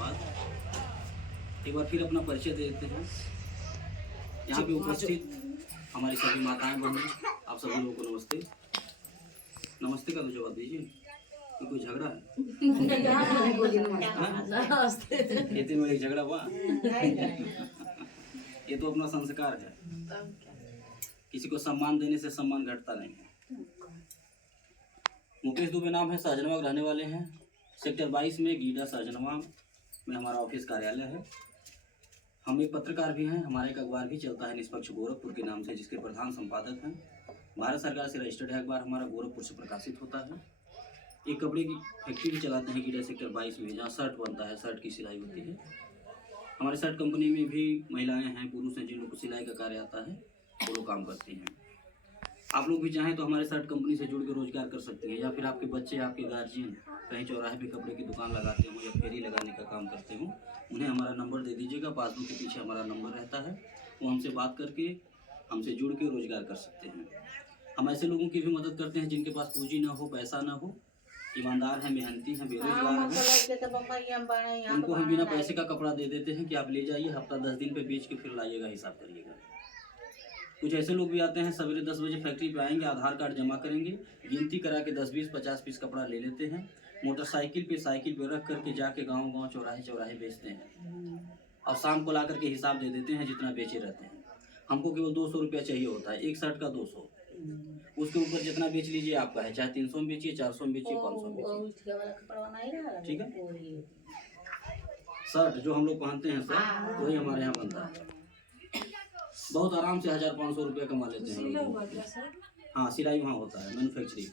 धन्यवाद। एक बार फिर अपना परिचय दे देते हैं। यहाँ पे उपस्थित हमारी सभी माताएं बहनें, आप सभी लोगों को नमस्ते। नमस्ते का तो जवाब दीजिए, कोई झगड़ा है? खेती में एक झगड़ा हुआ? ये तो अपना संस्कार है। किसी को सम्मान देने से सम्मान घटता नहीं है। मुकेश दुबे नाम है, सहजनवा रहने वाले हैं। सेक्टर 22 में गीडा सहजनवा में हमारा ऑफिस कार्यालय है। हम एक पत्रकार भी हैं। हमारा एक अखबार भी चलता है निष्पक्ष गोरखपुर के नाम से, जिसके प्रधान संपादक हैं। भारत सरकार से रजिस्टर्ड है अखबार हमारा, गोरखपुर से प्रकाशित होता है। एक कपड़े की फैक्ट्री भी चलाते हैं गीडा सेक्टर 22 में, जहाँ शर्ट बनता है, शर्ट की सिलाई होती है। हमारे शर्ट कंपनी में भी महिलाएं हैं, पुरुष हैं, जिन लोगों को सिलाई का कार्य आता है, वो लोग काम करती हैं। आप लोग भी चाहें तो हमारे शर्ट कंपनी से जुड़ के रोजगार कर सकते हैं, या फिर आपके बच्चे, आपके गार्जियन कहीं चौराहे पे कपड़े की दुकान लगाते हो या फेरी लगाने का काम करते हो, उन्हें हमारा नंबर दे दीजिएगा। पासबुक के पीछे हमारा नंबर रहता है, वो हमसे बात करके हमसे जुड़ के रोजगार कर सकते हैं। हम ऐसे लोगों की भी मदद करते हैं जिनके पास पूंजी ना हो, पैसा ना हो, ईमानदार हैं, मेहनती हैं, बेरोजगार हैं। उनको हम बिना पैसे का कपड़ा दे देते हैं कि आप ले जाइए, हफ्ता 10 दिन पे बेच के फिर लाइएगा, हिसाब करिएगा। कुछ ऐसे लोग भी आते हैं, सवेरे 10 बजे फैक्ट्री पे आएंगे, आधार कार्ड जमा करेंगे, गिनती करा के 10, 20, 50 पीस कपड़ा ले लेते हैं, मोटरसाइकिल पे, साइकिल पे रख करके जाके गांव-गांव, चौराहे बेचते हैं और शाम को ला करके हिसाब दे देते हैं जितना बेचे रहते हैं। हमको केवल 200 रुपया चाहिए होता है, एक शर्ट का 200। उसके ऊपर जितना बेच लीजिए आपका है, चाहे 300 में बेचिए, 400 में बेचिए, 500 में बेचिए, ठीक है। शर्ट जो हम लोग पहनते हैं सर, वही हमारे यहाँ बनता है। बहुत आराम से 1000-500 रुपया कमा लेते हैं। हाँ, सिलाई वहाँ होता है, मैन्युफैक्चरिंग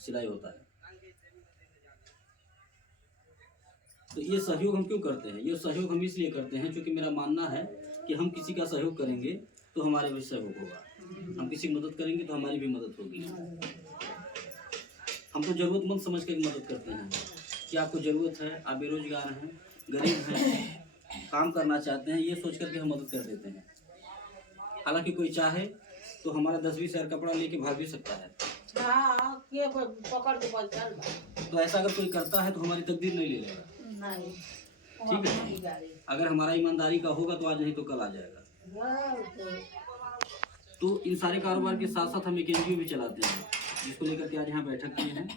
सिलाई होता है। तो ये सहयोग हम क्यों करते हैं? ये सहयोग हम इसलिए करते हैं क्योंकि मेरा मानना है कि हम किसी का सहयोग करेंगे तो हमारे भी सहयोग होगा, हम किसी की मदद करेंगे तो हमारी भी मदद होगी। हम तो ज़रूरतमंद समझ कर मदद करते हैं कि आपको ज़रूरत है, आप बेरोजगार हैं, गरीब हैं, काम करना चाहते हैं, ये सोच करके हम मदद कर देते हैं। हालांकि कोई चाहे तो हमारा 10-20 हज़ार कपड़ा लेके भाग भी सकता है। तो ऐसा अगर कोई करता है तो हमारी तकदीर नहीं ले लेगा, ठीक है। अगर हमारा ईमानदारी का होगा तो आज नहीं तो कल आ जाएगा। तो इन सारे कारोबार के साथ साथ हम एक NGO भी चलाते हैं, जिसको लेकर के आज यहाँ बैठक किए हैं।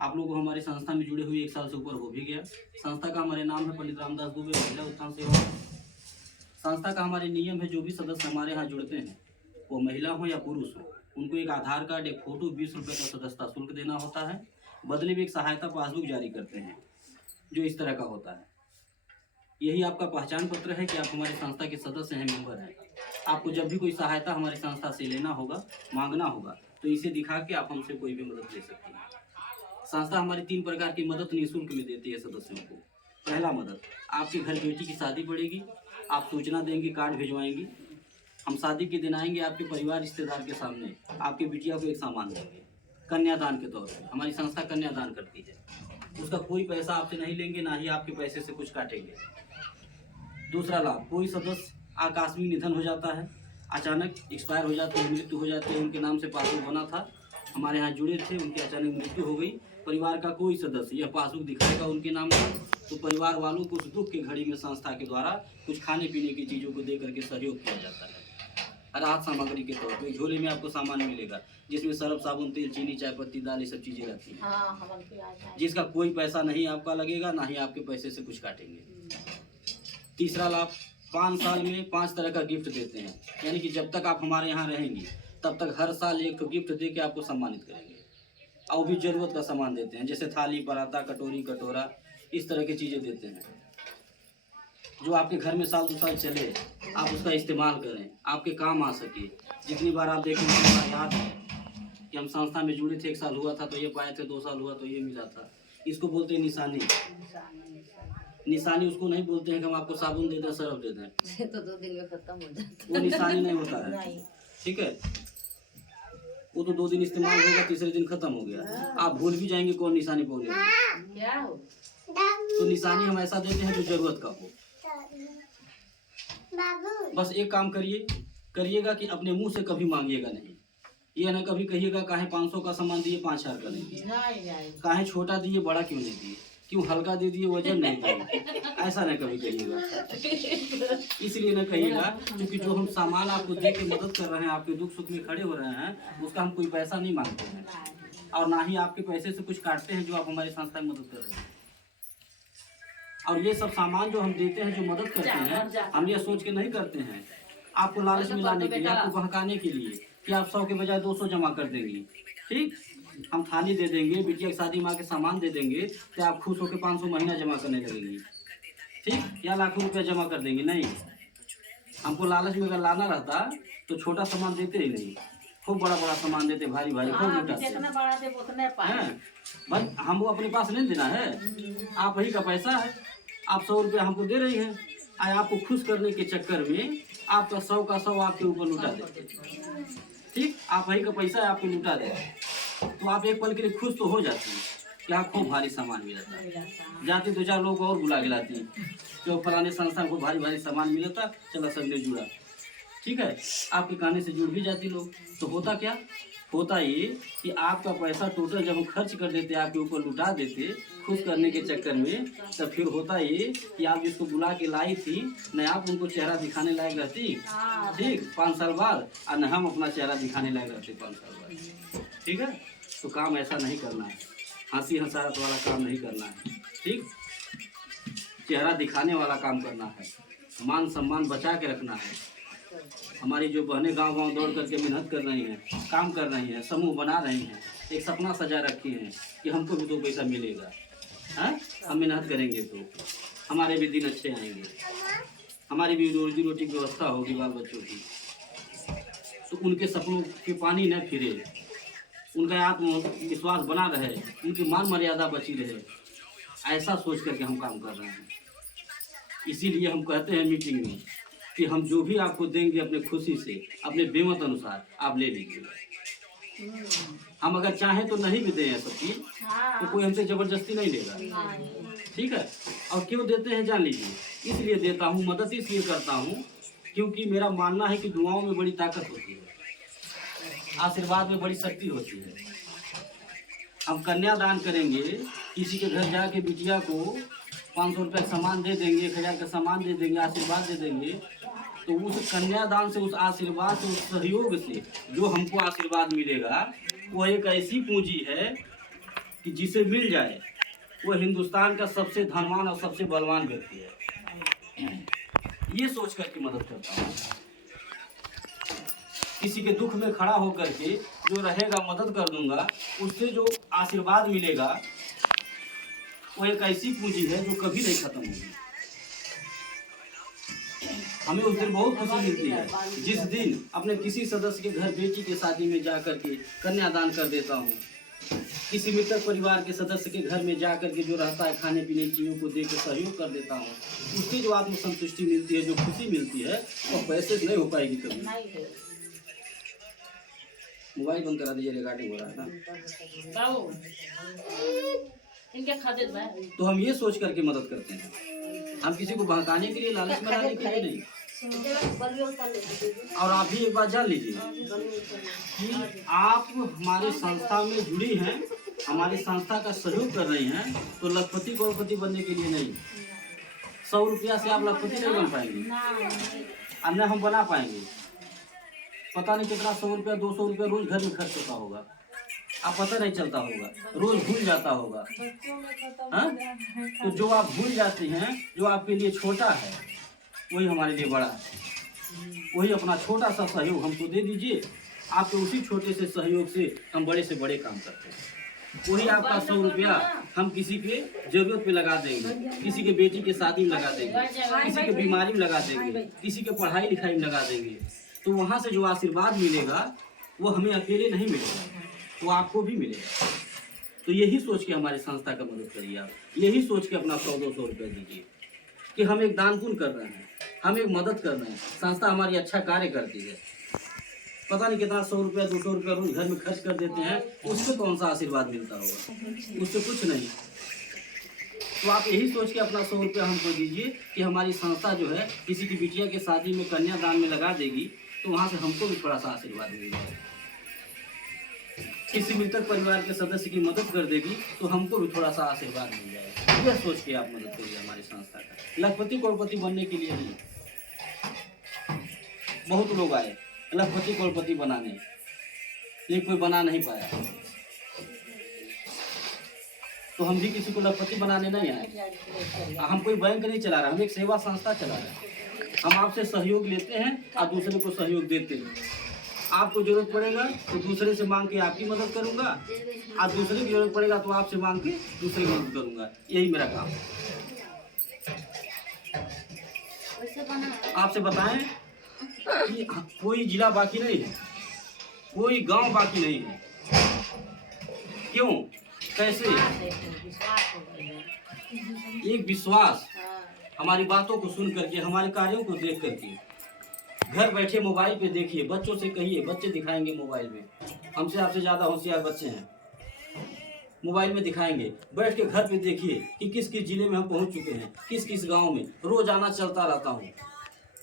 आप लोग हमारी संस्था में जुड़े हुए 1 साल से ऊपर हो भी गया। संस्था का हमारे नाम है पंडित रामदास दुबे महिला उत्थान सेवा। संस्था का हमारे नियम है, जो भी सदस्य हमारे यहाँ जुड़ते हैं, वो महिला हो या पुरुष हो, उनको एक आधार कार्ड, एक फोटो, 20 रुपये का सदस्यता शुल्क देना होता है। बदले में एक सहायता पासबुक जारी करते हैं, जो इस तरह का होता है। यही आपका पहचान पत्र है कि आप हमारी संस्था के सदस्य हैं, मेंबर हैं। आपको जब भी कोई सहायता हमारी संस्था से लेना होगा, मांगना होगा, तो इसे दिखा के आप हमसे कोई भी मदद ले सकते हैं। संस्था हमारी 3 प्रकार की मदद निःशुल्क में देती है सदस्यों को। पहला मदद, आपके घर बेटी की शादी पड़ेगी, आप सूचना देंगे, कार्ड भिजवाएंगे, हम शादी के दिन आएंगे, आपके परिवार रिश्तेदार के सामने आपके बिटिया को एक सामान देंगे, कन्यादान के तौर पर। हमारी संस्था कन्यादान करती है, उसका कोई पैसा आपसे नहीं लेंगे, ना ही आपके पैसे से कुछ काटेंगे। दूसरा लाभ, कोई सदस्य आकस्मिक निधन हो जाता है, अचानक एक्सपायर हो जाते हैं, मृत्यु हो जाती है, उनके नाम से पासबुक बना था, हमारे यहाँ जुड़े थे, उनकी अचानक मृत्यु हो गई, परिवार का कोई सदस्य यह पासबुक दिखाएगा उनके नाम का, तो परिवार वालों को उस दुख की घड़ी में संस्था के द्वारा कुछ खाने पीने की चीज़ों को दे करके सहयोग किया जाता है। राहत सामग्री के तौर पे झोले में आपको सामान मिलेगा, जिसमें सर्फ, साबुन, तेल, चीनी, चाय पत्ती, दाल, ये सब चीज़ें रहती हैं, जिसका कोई पैसा नहीं आपका लगेगा, ना ही आपके पैसे से कुछ काटेंगे। तीसरा लाभ, 5 साल में 5 तरह का गिफ्ट देते हैं, यानी कि जब तक आप हमारे यहाँ रहेंगी तब तक हर साल एक गिफ्ट दे के आपको सम्मानित करेंगे। और भी ज़रूरत का सामान देते हैं, जैसे थाली, पराता, कटोरी, कटोरा, इस तरह की चीज़ें देते हैं, जो आपके घर में साल 2 साल चले, आप उसका इस्तेमाल करें, आपके काम आ सके। जितनी बार आप देखें, मुझे याद है कि हम संस्था में जुड़े थे, 1 साल हुआ था तो ये पाए थे, 2 साल हुआ तो ये मिला था। इसको बोलते हैं निशानी। निशानी उसको नहीं बोलते हैं कि हम आपको साबुन दे दें, सर्फ दे दें, तो 2 दिन में खत्म हो जाता है, वो निशानी नहीं होता है, ठीक है। वो तो 2 दिन इस्तेमाल होगा, तीसरे दिन खत्म हो गया, आप भूल भी जाएंगे कौन निशानी बोले। तो निशानी हम ऐसा देते हैं जो जरूरत का हो। बस एक काम करिएगा कि अपने मुंह से कभी मांगिएगा नहीं। ये ना कभी कहिएगा काहे 500 का सामान दिए 5000 का नहीं दिए, काहे छोटा दिए बड़ा क्यों नहीं दिए। क्यों हल्का दे दिए, वजन नहीं दिए, ऐसा नहीं कभी कहिएगा। इसलिए न कहिएगा क्योंकि जो हम सामान आपको दे के मदद कर रहे हैं, आपके दुख सुख में खड़े हो रहे हैं, उसका हम कोई पैसा नहीं मांगते हैं और ना ही आपके पैसे से कुछ काटते हैं जो आप हमारी संस्था में मदद कर रहे हैं। और ये सब सामान जो हम देते हैं, जो मदद करते हैं, हम ये सोच के नहीं करते हैं आपको लालच में लाने के लिए, आपको बहकाने के लिए कि आप 100 के बजाय 200 जमा कर देंगी। ठीक, हम थाली दे देंगे, बिटिया की शादी माँ के सामान दे देंगे तो आप खुश होकर 500 महीना जमा करने लगेंगी। ठीक, या लाखों रुपया जमा कर देंगी। नहीं, हमको लालच में अगर लाना रहता तो छोटा सामान देते ही नहीं, खूब बड़ा बड़ा सामान देते, भारी भारी, खूब लुटाते। बस हमको अपने पास नहीं देना है, आप ही का पैसा है, आप 100 रुपया हमको दे रही हैं, आपको खुश करने के चक्कर में आपका 100 का 100 आपके ऊपर लुटा देते। ठीक, आप ही का पैसा है, आपको लुटा देते, तो आप एक पल के लिए खुश तो हो जाती हैं कि आप खूब भारी सामान मिला था। जाते 2-4 लोग और बुला के लाती तो फलाने संस्था को भारी भारी सामान मिला था, चला सब ने जुड़ा। ठीक है, आपके कहने से जुड़ भी जाती लोग। तो होता क्या, होता ये कि आपका पैसा टोटल जब हम खर्च कर देते, आपके ऊपर लुटा देते खुश करने के चक्कर में, तब फिर होता ये कि आप जिसको बुला के लाई थी न आप उनको चेहरा दिखाने लायक रहती। ठीक, 5 साल बाद, और न हम अपना चेहरा दिखाने लायक रहते 5 साल बाद। ठीक है, तो काम ऐसा नहीं करना है, हंसी हंसाहट वाला काम नहीं करना है। ठीक, चेहरा दिखाने वाला काम करना है, मान सम्मान बचा के रखना है। हमारी जो बहनें गांव गांव दौड़ करके मेहनत कर रही हैं, काम कर रही हैं, समूह बना रही हैं, एक सपना सजा रखी हैं कि हमको भी 2 पैसा मिलेगा। हाँ, हम मेहनत करेंगे तो हमारे भी दिन अच्छे आएंगे, हमारी भी रोजी रोटी की व्यवस्था होगी बाल बच्चों की। तो उनके सपनों के पानी न फिरे, उनका आत्मविश्वास बना रहे, उनकी मान मर्यादा बची रहे, ऐसा सोच करके हम काम कर रहे हैं। इसीलिए हम कहते हैं मीटिंग में कि हम जो भी आपको देंगे अपने खुशी से, अपने बेमत अनुसार आप ले लीजिए। हम अगर चाहें तो नहीं भी दें सब चीज, तो कोई हमसे जबरदस्ती नहीं लेगा। ठीक है, और क्यों देते हैं जान लीजिए, इसलिए देता हूँ, मदद इसलिए करता हूँ क्योंकि मेरा मानना है कि दुआओं में बड़ी ताकत होती है, आशीर्वाद में बड़ी शक्ति होती है। हम कन्यादान करेंगे, किसी के घर जाके बिटिया को 500 रुपये का सामान दे देंगे, 1000 का सामान दे देंगे, आशीर्वाद दे देंगे, तो उस कन्यादान से, उस आशीर्वाद से, उस सहयोग से जो हमको आशीर्वाद मिलेगा वो एक ऐसी पूंजी है कि जिसे मिल जाए वो हिंदुस्तान का सबसे धनवान और सबसे बलवान व्यक्ति है। ये सोच करके मदद करता हूँ। किसी के दुख में खड़ा होकर के जो रहेगा मदद कर दूंगा, उससे जो आशीर्वाद मिलेगा वो एक ऐसी पूंजी है जो कभी नहीं खत्म होगी। हमें उस दिन बहुत खुशी मिलती है जिस दिन अपने किसी सदस्य के घर बेटी के शादी में जा करके कन्यादान कर देता हूँ, किसी मृतक परिवार के सदस्य के घर में जा करके जो रहता है खाने पीने की चीज़ों को दे के सहयोग कर देता हूँ। उसकी जो आत्मसंतुष्टि मिलती है, जो खुशी मिलती है, वो पैसे से नहीं हो पाएगी कभी। मोबाइल बंद करा दीजिए, रिकॉर्डिंग हो रहा है ना। तो हम ये सोच करके मदद करते हैं, हम किसी को बहकाने के लिए, लालच में लाने के लिए नहीं। और आप भी एक बात जान लीजिए कि आप हमारी संस्था में जुड़ी हैं, हमारी संस्था का सहयोग कर रही हैं, तो लखपति करोड़पति बनने के लिए नहीं। 100 रुपया से आप लखपति नहीं बन पाएंगे और न हम बना पाएंगे। पता नहीं कितना 100 रुपया 200 रुपया रोज घर में खर्च होता होगा, आप पता नहीं चलता होगा, रोज भूल जाता होगा। हाँ, तो जो आप भूल जाते हैं, जो आपके लिए छोटा है वही हमारे लिए बड़ा है। वही अपना छोटा सा सहयोग हमको दे दीजिए, आपके उसी छोटे से सहयोग से हम बड़े से बड़े काम करते हैं। वही आपका 100 रुपया हम किसी के जरूरत पे लगा देंगे, किसी के बेटी के शादी में लगा देंगे, किसी के बीमारी में लगा देंगे, किसी के पढ़ाई लिखाई में लगा देंगे। तो वहाँ से जो आशीर्वाद मिलेगा वो हमें अकेले नहीं मिलेगा, वो आपको भी मिलेगा। तो यही सोच के हमारी संस्था का मदद करिए आप, यही सोच के अपना 100-200 रुपये दीजिए कि हम एक दान पुण्य कर रहे हैं, हम एक मदद कर रहे हैं, संस्था हमारी अच्छा कार्य करती है। पता नहीं कितना 100 रुपया 200 रुपया रोज घर में खर्च कर देते हैं, उससे कौन सा आशीर्वाद मिलता होगा? उससे कुछ नहीं। तो आप यही सोच के अपना 100 रुपया हमको दीजिए कि हमारी संस्था जो है किसी की बिटिया के शादी में कन्यादान में लगा देगी, तो वहाँ से हमको भी थोड़ा सा आशीर्वाद मिलेगा। किसी मृतक परिवार के सदस्य की मदद कर देगी तो हमको भी थोड़ा सा आशीर्वाद मिल जाएगा। यह सोच के आप मदद करिए हमारी संस्था का। लखपति करोड़पति बनने के लिए नहीं, बहुत लोग आए लखपति करोड़पति बनाने, लेकिन कोई बना नहीं पाया। तो हम भी किसी को लखपति बनाने नहीं आए। हम कोई बैंक नहीं चला रहे, हम एक सेवा संस्था चला रहे हैं। हम आपसे सहयोग लेते हैं और दूसरे को सहयोग देते हैं। आपको जरूरत पड़ेगा तो दूसरे से मांग के आपकी मदद करूंगा, और दूसरे की जरूरत पड़ेगा तो आपसे मांग के दूसरे की मदद करूंगा। यही मेरा काम है। आपसे बताएं कि कोई जिला बाकी नहीं है, कोई गांव बाकी नहीं है। क्यों, कैसे? एक विश्वास, हमारी बातों को सुन करके, हमारे कार्यों को देख करके। घर बैठे मोबाइल पे देखिए, बच्चों से कहिए, बच्चे दिखाएंगे मोबाइल में। हमसे आपसे ज़्यादा होशियार बच्चे हैं, मोबाइल में दिखाएंगे। बैठ के घर पे देखिए कि किस किस जिले में हम पहुंच चुके हैं, किस किस गांव में। रोजाना चलता रहता हूँ,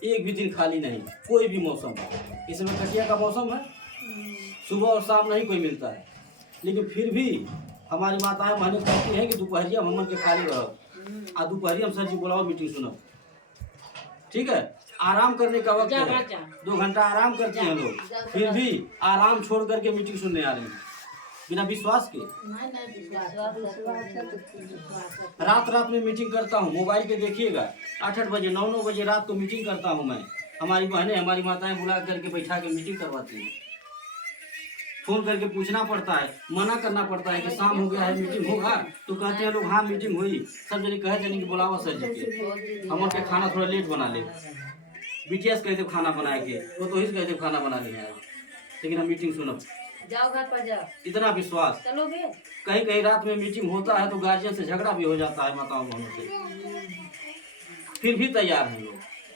एक भी दिन खाली नहीं, कोई भी मौसम। इस समय कटिया का मौसम है, सुबह और शाम नहीं कोई मिलता है, लेकिन फिर भी हमारी माताएं मेहनत करती हैं कि दोपहरिया हमन के खाली रहो, और दोपहरिया हम सर जी बुलाओ, मीटिंग सुनो। ठीक है, आराम करने का वक्त है, 2 घंटा आराम करते हैं लोग, फिर भी आराम छोड़ करके मीटिंग सुनने आ रहे हैं बिना विश्वास के। रात रात में मीटिंग करता हूँ, मोबाइल पे देखिएगा, 8-8 बजे 9-9 बजे रात को मीटिंग करता हूँ मैं। हमारी बहनें, हमारी माताएं बुला करके बैठा के मीटिंग करवाती हैं। फोन करके पूछना पड़ता है, मना करना पड़ता है कि शाम हो गया है, मीटिंग होगा? तो कहते हैं लोग हाँ मीटिंग हुई। सब जने कहे जाने की बुलावा सर जी के, हम के खाना थोड़ा लेट बना ले। बीटीएस कहते खाना बनाए के, वो तो ही कहते खाना बना ले आए, लेकिन हम मीटिंग सुनो। जाओ घर पर जाओ। इतना विश्वास। चलोगे? कहीं कहीं रात में मीटिंग होता है तो गार्जियन से झगड़ा भी हो जाता है माताओं बहनों से, फिर भी तैयार हैं लोग।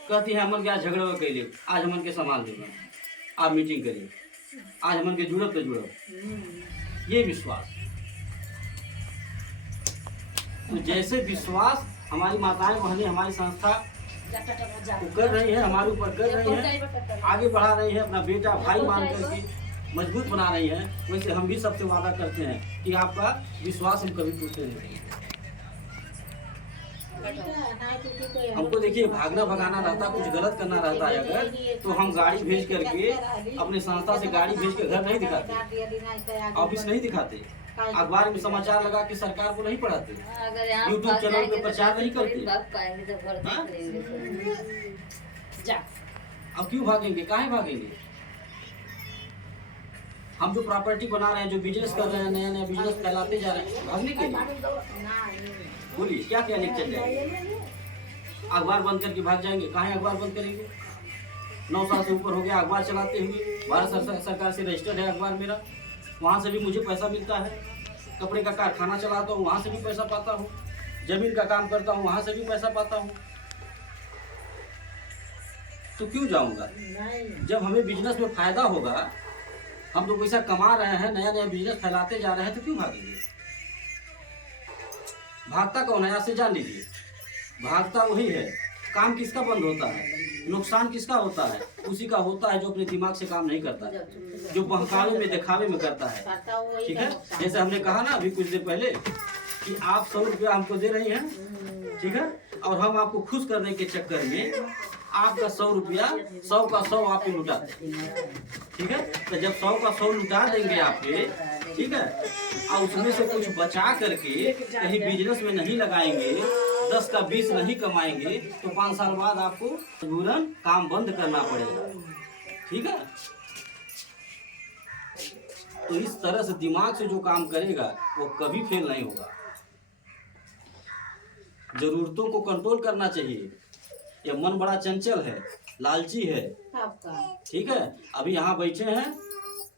कहती है हमन क्या झगड़ा कैले, आज हमन के संभाल देगा, आप मीटिंग करिए, आज हमन के जुड़ब तो जुड़ब। ये विश्वास, तो जैसे विश्वास हमारी माताएं बहनें हमारी संस्था कर रही है, हमारे ऊपर कर रही है, आगे बढ़ा रही है, अपना बेटा भाई मान करके मजबूत बना रही है, वैसे हम भी सबसे वादा करते हैं कि आपका विश्वास हम कभी टूटते नहीं। हमको देखिए भागना भगाना रहता, कुछ गलत करना रहता है अगर, तो हम गाड़ी भेज करके, अपने संस्था से गाड़ी भेज के घर नहीं दिखाते, ऑफिस नहीं दिखाते, अखबार में समाचार लगा के सरकार को नहीं पढ़ाते, यूट्यूब चैनल पे प्रचार नहीं करते। अब क्यों भागेंगे, काहे भागेंगे? हम जो प्रॉपर्टी बना रहे हैं, जो बिजनेस कर रहे हैं, नया नया बिजनेस फैलाते जा रहे हैं, भागने के लिए? बोलिए क्या क्या लेके चल जाएंगे? अखबार बंद करके भाग जाएंगे? काहे अखबार बंद करेंगे? 9 साल से ऊपर हो गया अखबार चलाते हुए, भारत सरकार से रजिस्टर्ड है अखबार मेरा, वहाँ से भी मुझे पैसा मिलता है। कपड़े का कारखाना चलाता हूँ, वहाँ से भी पैसा पाता हूँ। जमीन का काम करता हूँ, वहाँ से भी पैसा पाता हूँ। तो क्यों जाऊँगा? जब हमें बिजनेस में फायदा होगा, हम तो पैसा कमा रहे हैं, नया नया बिजनेस फैलाते जा रहे हैं, तो क्यों भागेंगे? भागता कौन है? आज से जान लीजिए, भागता वही है। काम किसका बंद होता है, नुकसान किसका होता है? उसी का होता है जो अपने दिमाग से काम नहीं करता है, जो बहकावे में दिखावे में करता है। ठीक है, जैसे हमने कहा ना अभी कुछ देर पहले कि आप 100 रुपया हमको दे रही हैं, ठीक है, और हम आपको खुश करने के चक्कर में आपका 100 रुपया 100 का 100 आप पे लुटाते हैं। ठीक है, तो जब 100 का 100 लुटा देंगे आप पे, ठीक है, और उसमें से कुछ बचा करके कहीं बिजनेस में नहीं लगाएंगे, 10 का 20 नहीं कमाएंगे, तो 5 साल बाद आपको मजबूरन काम बंद करना पड़ेगा। ठीक है, तो इस तरह से दिमाग से जो काम करेगा वो कभी फेल नहीं होगा। जरूरतों को कंट्रोल करना चाहिए। ये मन बड़ा चंचल है, लालची है। ठीक है, अभी यहाँ बैठे हैं,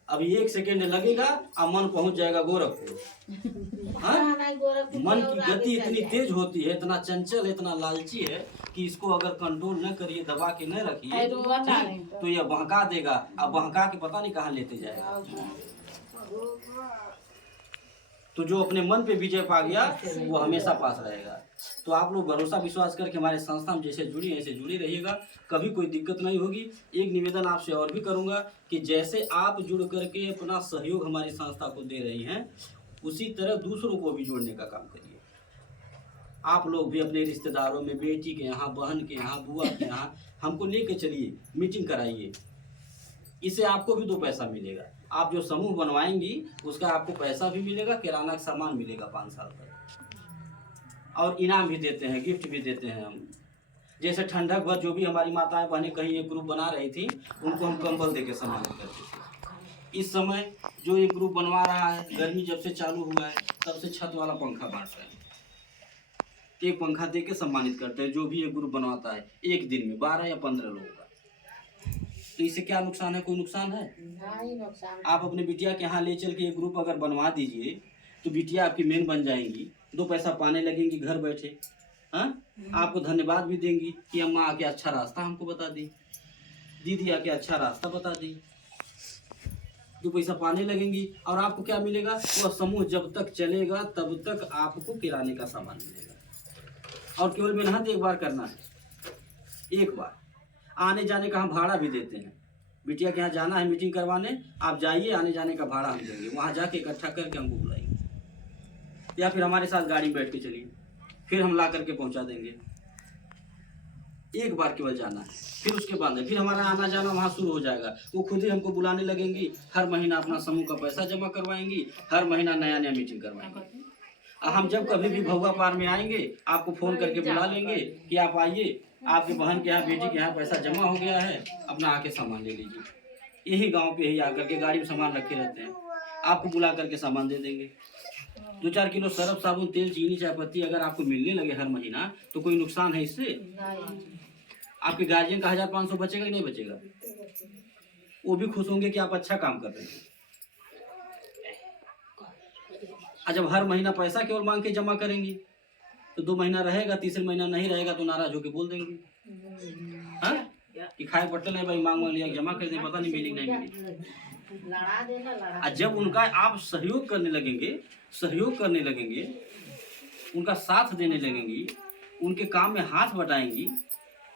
अभी 1 सेकेंड लगेगा और मन पहुंच जाएगा गोरखपुर। हाँ? मन की गति इतनी तेज होती है, इतना चंचल, इतना लालची है कि इसको अगर कंट्रोल न करिए, दबा के न रखिए, तो यह बहका देगा, अब बहका के पता नहीं कहाँ लेते जाएगा। तो जो अपने मन पे विजय पा गया वो हमेशा पास रहेगा। तो आप लोग भरोसा विश्वास करके हमारे संस्था में जैसे जुड़ी ऐसे जुड़ी रहिएगा, कभी कोई दिक्कत नहीं होगी। एक निवेदन आपसे और भी करूंगा कि जैसे आप जुड़ करके अपना सहयोग हमारी संस्था को दे रही हैं, उसी तरह दूसरों को भी जोड़ने का काम करिए। आप लोग भी अपने रिश्तेदारों में, बेटी के यहाँ, बहन के यहाँ, बुआ के यहाँ हमको लेके चलिए, मीटिंग कराइए। इससे आपको भी 2 पैसा मिलेगा। आप जो समूह बनवाएंगी उसका आपको पैसा भी मिलेगा, किराना का सामान मिलेगा 5 साल तक, और इनाम भी देते हैं, गिफ्ट भी देते हैं हम। जैसे ठंडक भर जो भी हमारी माताएं बहनें कहीं एक ग्रुप बना रही थी, उनको हम कंबल दे के सम्मानित करते थे। इस समय जो एक ग्रुप बनवा रहा है, गर्मी जब से चालू हुआ है तब से छत वाला पंखा बांट रहे हैं। एक पंखा दे के सम्मानित करते हैं जो भी एक ग्रुप बनवाता है, एक दिन में 12 या 15 लोगों का। तो इससे क्या नुकसान है? कोई नुकसान है? नहीं नुकसान। आप अपने बिटिया के यहाँ ले चल के एक ग्रुप अगर बनवा दीजिए तो बिटिया आपकी मेन बन जाएंगी, 2 पैसा पाने लगेंगी घर बैठे। हाँ, आपको धन्यवाद भी देंगी कि अम्मा आके अच्छा रास्ता हमको बता दी, दीदी आके अच्छा रास्ता बता दी, 2 पैसा पाने लगेंगी। और आपको क्या मिलेगा? वह समूह जब तक चलेगा तब तक आपको किराने का सामान मिलेगा। और केवल मेहनत एक बार करना है, एक बार। आने जाने का हम भाड़ा भी देते हैं। बिटिया के यहाँ जाना है मीटिंग करवाने, आप जाइए, आने जाने का भाड़ा हम देंगे। वहाँ जाके इकट्ठा करके हमको बुलाएंगे, या फिर हमारे साथ गाड़ी में बैठ के चलिए, फिर हम ला करके पहुँचा देंगे। एक बार केवल जाना है, फिर उसके बाद फिर हमारा आना जाना वहाँ शुरू हो जाएगा। वो खुद ही हमको बुलाने लगेंगी, हर महीना अपना समूह का पैसा जमा करवाएंगी, हर महीना नया नया मीटिंग करवाएंगे। हम जब कभी भी भहुआ पार में आएंगे आपको फ़ोन करके बुला लेंगे कि आप आइए, आपके बहन के यहाँ, बेटी के यहाँ पैसा जमा हो गया है, अपना आके सामान ले लीजिए। यही गांव पे ही आकर के गाड़ी में सामान रखे रहते हैं, आपको बुला करके सामान दे देंगे। 2-4 किलो सरफ, साबुन, तेल, चीनी, चाय पत्ती अगर आपको मिलने लगे हर महीना तो कोई नुकसान है इससे? आपके गार्जियन का 1500 बचेगा कि नहीं बचेगा? वो भी खुश होंगे कि आप अच्छा काम कर रहे हैं। जब हर महीना पैसा केवल मांग के जमा करेंगी तो 2 महीना रहेगा, तीसरे महीना नहीं रहेगा तो नाराज होके बोल देंगे, हाँ, कि खाए पट्टल है भाई, मांग लिया, जमा कर दे, पता नहीं मिली नहीं मिली। लड़ा देना। जब उनका आप सहयोग करने लगेंगे, उनका साथ देने लगेंगी, उनके काम में हाथ बटाएंगी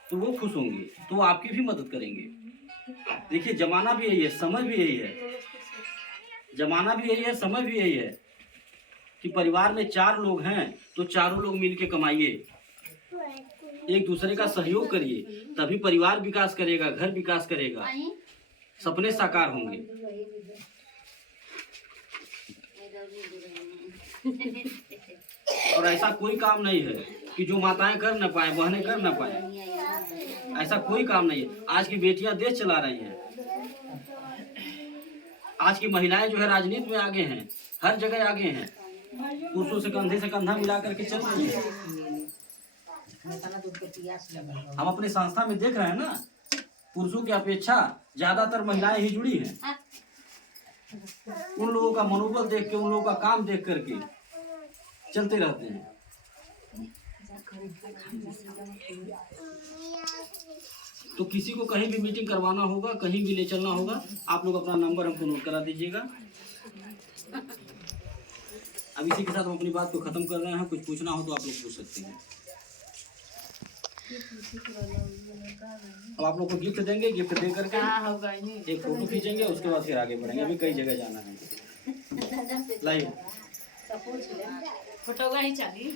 तो वो खुश होंगे, तो वो आपकी भी मदद करेंगे। देखिए जमाना भी यही है, समय भी यही है, जमाना भी यही है, समय भी यही है कि परिवार में 4 लोग हैं तो चारों लोग मिलके कमाइए, एक दूसरे का सहयोग करिए, तभी परिवार विकास करेगा, घर विकास करेगा, सपने साकार होंगे। और ऐसा कोई काम नहीं है कि जो माताएं कर न पाए, बहनें कर न पाए, ऐसा कोई काम नहीं है। आज की बेटियां देश चला रही हैं, आज की महिलाएं जो है राजनीति में आगे हैं, हर जगह आगे हैं, पुरुषों से कंधे से कंधा मिला करके चल रही है। हम अपनी संस्था में देख रहे हैं ना, पुरुषों की अपेक्षा ज्यादातर महिलाएं ही जुड़ी हैं। उन लोगों का मनोबल देख के, उन लोगों का काम देख करके चलते रहते हैं। तो किसी को कहीं भी मीटिंग करवाना होगा, कहीं भी ले चलना होगा, आप लोग अपना नंबर हमको नोट करा दीजिएगा। अब इसी के साथ हम अपनी बात को खत्म कर रहे हैं। कुछ पूछना हो तो आप लोग पूछ सकते हैं। अब आप लोग को गिफ्ट देंगे, गिफ्ट दे करके एक फोटो खींचेंगे, उसके बाद फिर आगे बढ़ेंगे। अभी कई जगह जाना है। लाइव फोटो चाहिए।